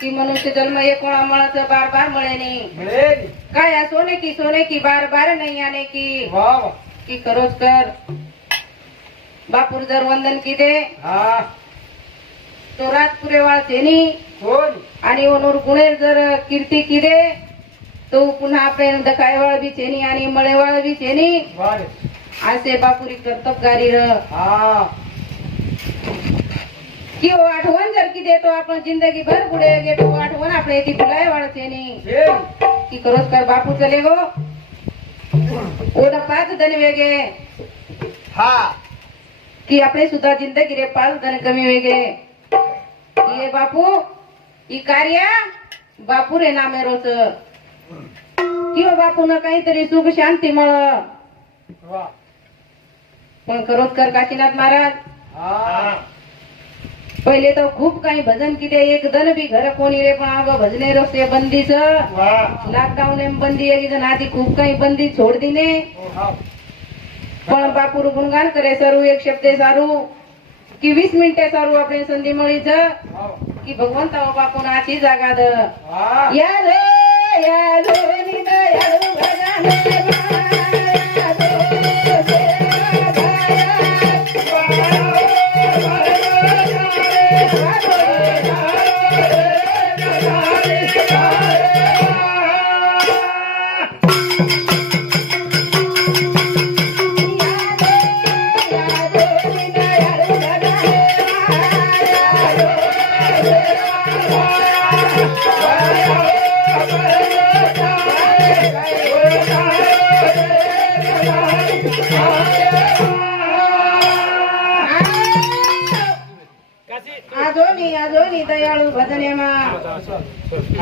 की मनुष्य जन्म एक मळाचं बार बार मळेने काय सोने की सोने की बार बार नाही आने की. की खरोच कर बापूर जर वंदन की दे तो राजपुरे वाळ तेनी आणि ओनूर गुणे जर कीर्ती दे तो पुन्हा आपले दकायवाळ बी चेनी आणि मळेवाळ बी चेनी असे बापुरी कर्तबगारी र. हा. की आठवण जर की देतो आपण जिंदगी भर पुढे घेतो आठवण आपले ती फुलाय शेल की खरोच कर बापू चले गो. ओदा पाच धन वेगे. हा. की आपले सुद्धा जिंदगी रे पाच धन कमी वेगे. की बापू ही कार्य बापू रे नामे रोच. किंवा बापू न काहीतरी सुख शांती मळ. वा. पण खरोच कर काशीनाथ महाराज? पहिले तर खूप काही भजन किती एक धन बी घर कोणी रे पण अगं भजने रस्ते बंदीच. लॉकडाऊन एम बंदी एक जण आधी खूप काही बंदी सोड दिने हा. पण बापूर गुणगान करे सरू एक शब्दे सारू की वीस मिनिटे सारू आपले संधी मळीच हा. की भगवंता बापून आची जागा द. हा यादो यादो निद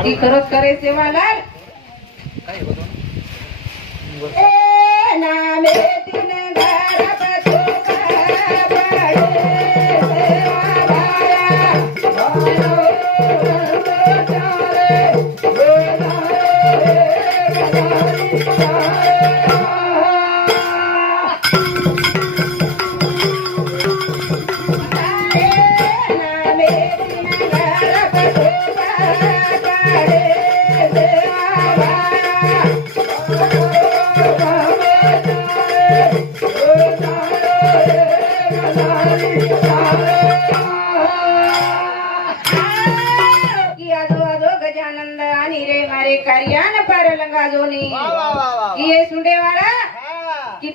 की खरंच करे सेवालाल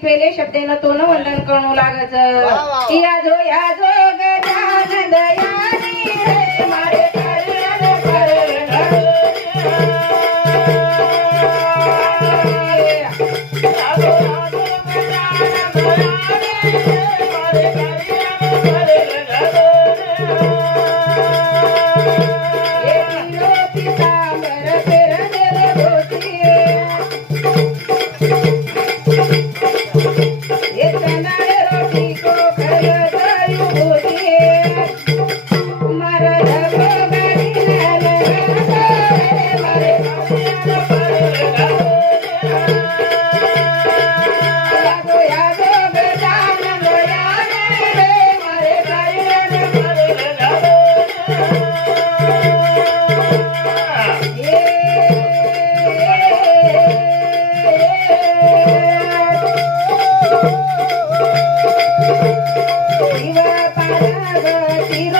पेले शब्देनं तो न वंदन करणू लागत वा. की आजो याजो गजानंद यानी ತಿರ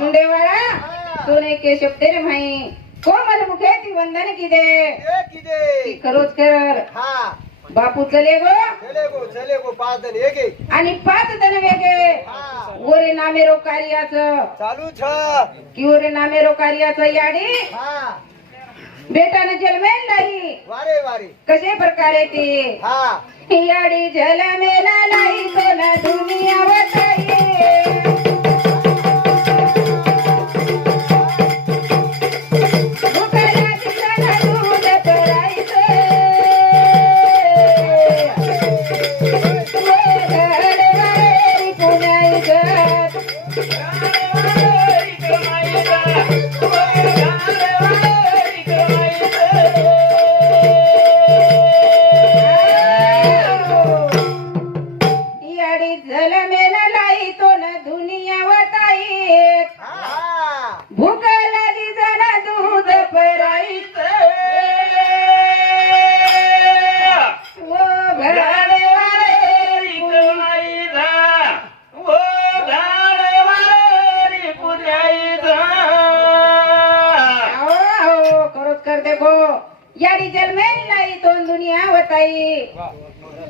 ये सुंडेवाळा सोने के शब्द रे भाई. कोमल मुखे ती वंदन की दे. की खरोच कर. हा. बापू चले गो. चले गो चले गो पाच जण एक एक आणि पाच जण वेगळे हा. ओरे नामेरो कार्याचं चालू छ. की ओरे नामेरो कार्याचं याडी? हा. बेटाने जन्मेल नाही. वारे वारे. कसे प्रकारे ते? हा. याडी जलमेला नाही तो ना दुनिया वताई Yeah.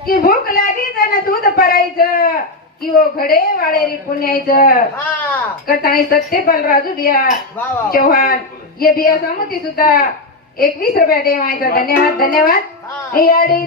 की भूक लागी जण दूध परायचं की ओ घडे वाळेरी पुण्याचं हा. कथाणी सत्य बलराजू बिया चौहान ये बिया समती सुद्धा. एकवीस रुपया देवायचा. धन्यवाद धन्यवाद. याडी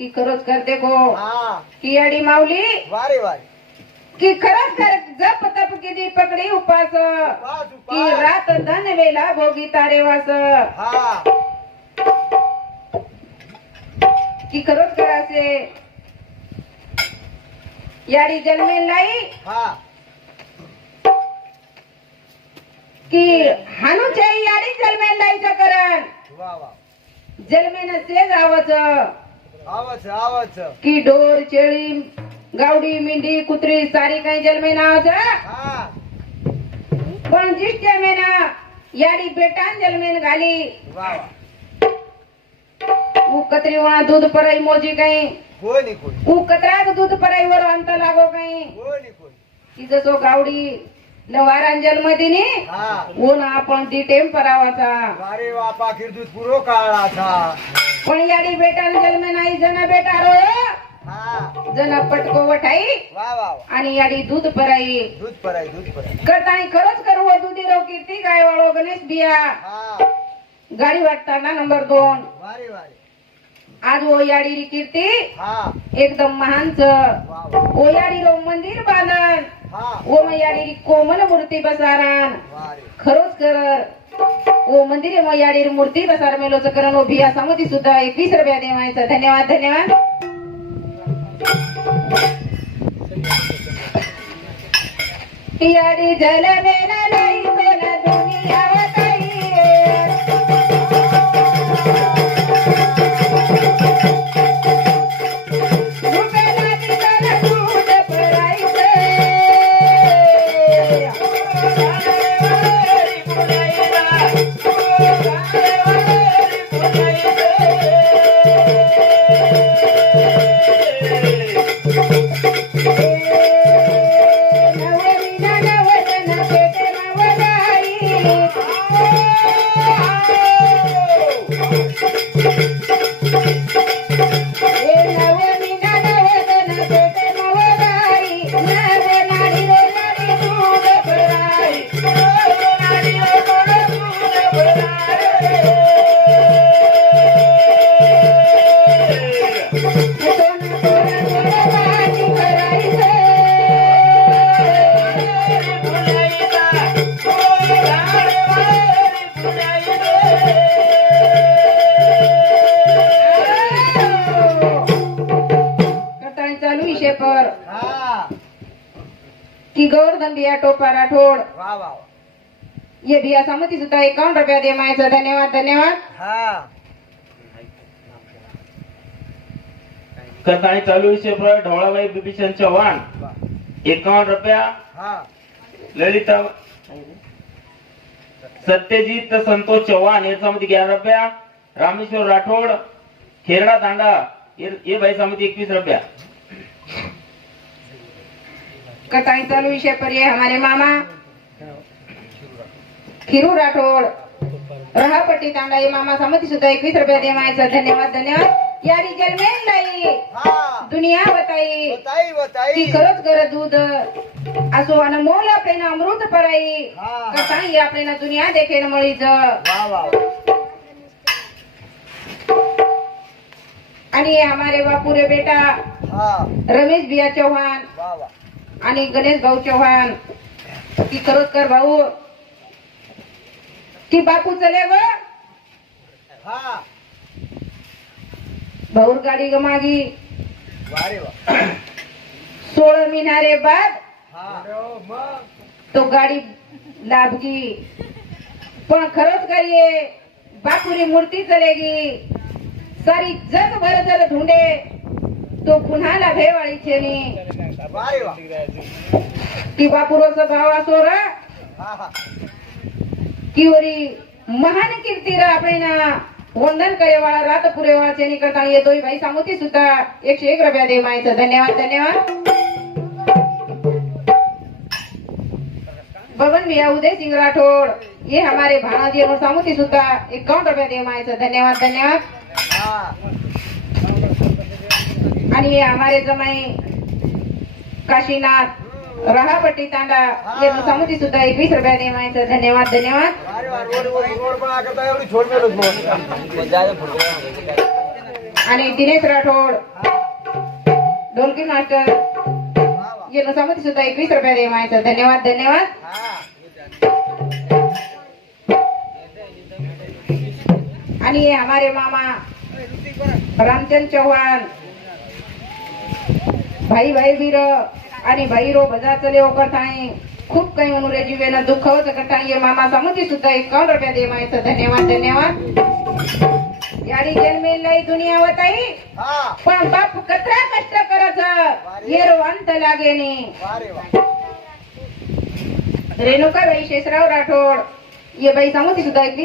की खरंच करते गो. की अडी माऊली वारे वारे. की खरंच कर जप तप किती पकडी उपास. की. रात धन वेला भोगी तारे वास. हा. की खरंच करायचे याडी जन्मेल नाही. की हानुचे याडी जन्मेल नाहीचं करण जन्मेन ते जावच. की डोर शेळी गावडी मेंढी कुत्री सारी काही जन्मे हा? पण जिष्ट मेना याडी बेटान जन्मेन घाली. वा वा. कत्री वणा दूध पराई मोजी काही. ऊ कतराक दूध पराई वर अंत लागो काही. की जसो गावडी न वारान जन्म दिनी हा. ऊन आपण ती टेम परावाचा वारे वा पाखीर दूध पुरो काळाचा. पण याडी बेटान जन्म नाही जण बेटा रो हा. जण पटको वठाई. आणि याडी दूध पराई. दूध पराय दूध पराय करतानी खरंच करू व दुधी रो कीर्ती गाय वाळो गणेश बिया. हा. गाडी वाटताना नंबर दोन. वारे वारे. आज ओ याडी कीर्ती. हा. एकदम महानच. वा वा. ओ याडी रो मंदिर बांधन ओ म याडी कोमल मूर्ती बसारान खरोच कर. ओ मंदिर म याडी मूर्ती बसार. मेलोच करण ओ भिया सामोती सुद्धा एकवीस रुपया देवायचं. धन्यवाद धन्यवाद. याडी जल मेला बिया टोपा राठोड. वा वा वा. ये बिया समती सुद्धा एकावन्न रुपया दे मायचं. धन्यवाद धन्यवाद. हा. कथाणी चालू विषय प्रयोग ढोळाबाई बिभीषण चव्हाण. वा. एकावन्न रुपया. हा. ललिता सत्यजित संतोष चव्हाण याच्यामध्ये ग्यारह रुपया. रामेश्वर राठोड खेरडा ये ये भाई समिती एकवीस रुपया. कथाई चालू विषय पर ये हमारे मामा। खिरू राठोड रहापट्टी तांडा ये मामा समती सुद्धा एकवीस रुपया दे मायचं धन्यवाद धन्यवाद। यारी जलमेन लाई। दुनिया बताई। बताई खरंच गर दूध। असो आणि मोल आपल्याला अमृत पराई. कसाई आपल्याला दुनिया देखेन मळीच वा वा वा आणि हमारे बापू रे बेटा रमेश बिया चौहान। आणि गणेश भाऊ चव्हाण की कर भाऊ की बापू चले ग. हा. भाऊर गाडी ग मागी. वा वा. सोळ मिनारे बाद हा. तो गाडी लाभगी. पण खरंच करिये बापुरी मूर्ती चलेगी. सारी जग भर जर धुंडे. तो पुन्हा लाभेवाळी छेनी वा भाव असो र. किवरी वरी महान कीर्ती आपल्याला वंदन करेवाळा रात पुरेवाळाचे छेनी करता येतोय. भाई सामुती सुद्धा एकशे एक रुपया दे मायचं धन्यवाद धन्यवाद. बबन भैया उदय सिंग राठोड ये हमारे भाणाजी और सामुती सुद्धा इक्यावन रुपया दे मायचं धन्यवाद धन्यवाद. आणि हमारे जमाई काशीनाथ रहापट्टी तांडा समुदी सुद्धा एकवीस रुपया दे धन्यवाद धन्यवाद. आणि दिनेश राठोड ढोलकी मास्टर वा समुद्री सुद्धा एकवीस रुपया देवायचं धन्यवाद धन्यवाद. आणि हमारे मामा रामचंद चौहान भाई भाई आणि भाई रो भजा चले ओकर थाई खूप काही अनुरे जीवेला दुःख होत करता ये मामा सामुती सुद्धा एकावन्न रुपया दे मायचं धन्यवाद धन्यवाद. याडी जन्मेल लई दुनिया वताई हा. पण बाप कतरा कष्ट करत. ये रो अंत लागे नी रेणुका बाई शेषराव राठोड. ये बाई सामुती सुद्धा एकवीस